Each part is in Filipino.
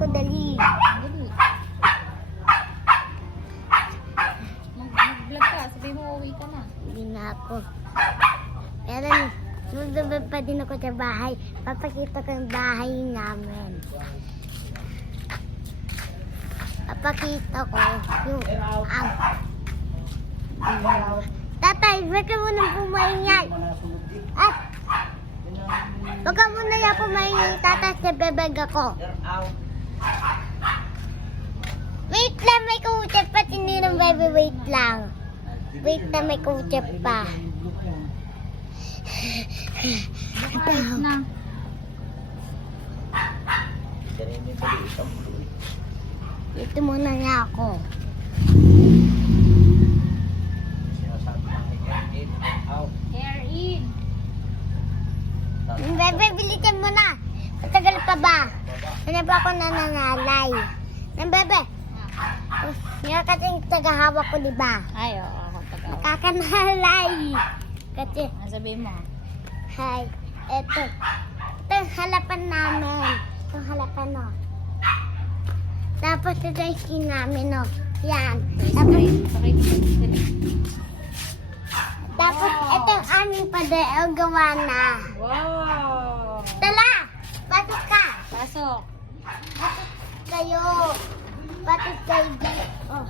ako, dali. Dali. Mag-vlog ka. Sabi mo, uwi ka na. Hindi na ako. Pero nung pa din ako sa bahay, papakita ko yung bahay namin. Papakita ko yung tatay, wag ka munang pumahingal. At wag ka muna na pumahingal, tatay, sa bebeg ako. Wait lang, may kutsap pa, hindi ng baby, wait lang. Wait na, may kutsap pa. Ayos na. Dito muna nga ako. Air in. Bebe, bilitin mo na. Matagal pa ba? Ano ba ako nananalay? Nang bebe. Nga kasi tagahawak ko, di ba? Ay, oo. Kapag ako. Kakanalay. Kasi, Ano sabihin mo? hi, eto. Ito yung halapan namin. Ito yung halapan, no. Tapos ito yung skin namin, no. Yan. Tapos, tapos ito yung aming padeo gawa na. Wow! Tala! Pasok ka! Pasok. Pasok kayo! Pasok kayo dito. Oh.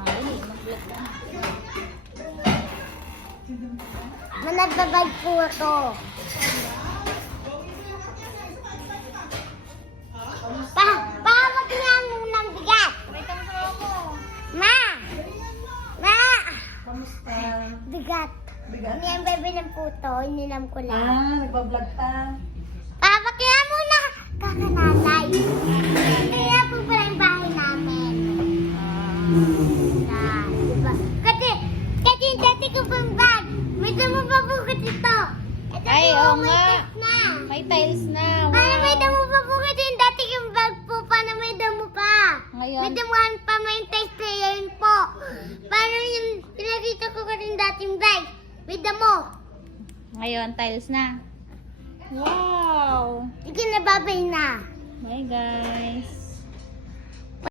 Dali, mag-vlog ka. Manababag po ito. Pahawak niya muna ang bigat. Pakita mo sa mo. Ma! Ma! Kamusta? Bigat. Bigat? Hindi ang bebe ng puto. Inilam ko lang. Nagbablog ka. Pahawak niya muna. Kakanalay. Kaya po pala yung bahay namin. Diba? Kasi yung dati ko pang bag. May damo pa po kasi ito. Ito Ay, po, oo may nga. tips na. May tiles na. Paano may Wow. damo pa po kasi yung dati yung bag po. Paano may damo pa? Ngayon? May damuhan pa, may tiles na yun po. Paano yung pinakita ko kasi yung dating bag? May damo. Ngayon, tiles na. Wow! Sige, nababay na. Bye, guys.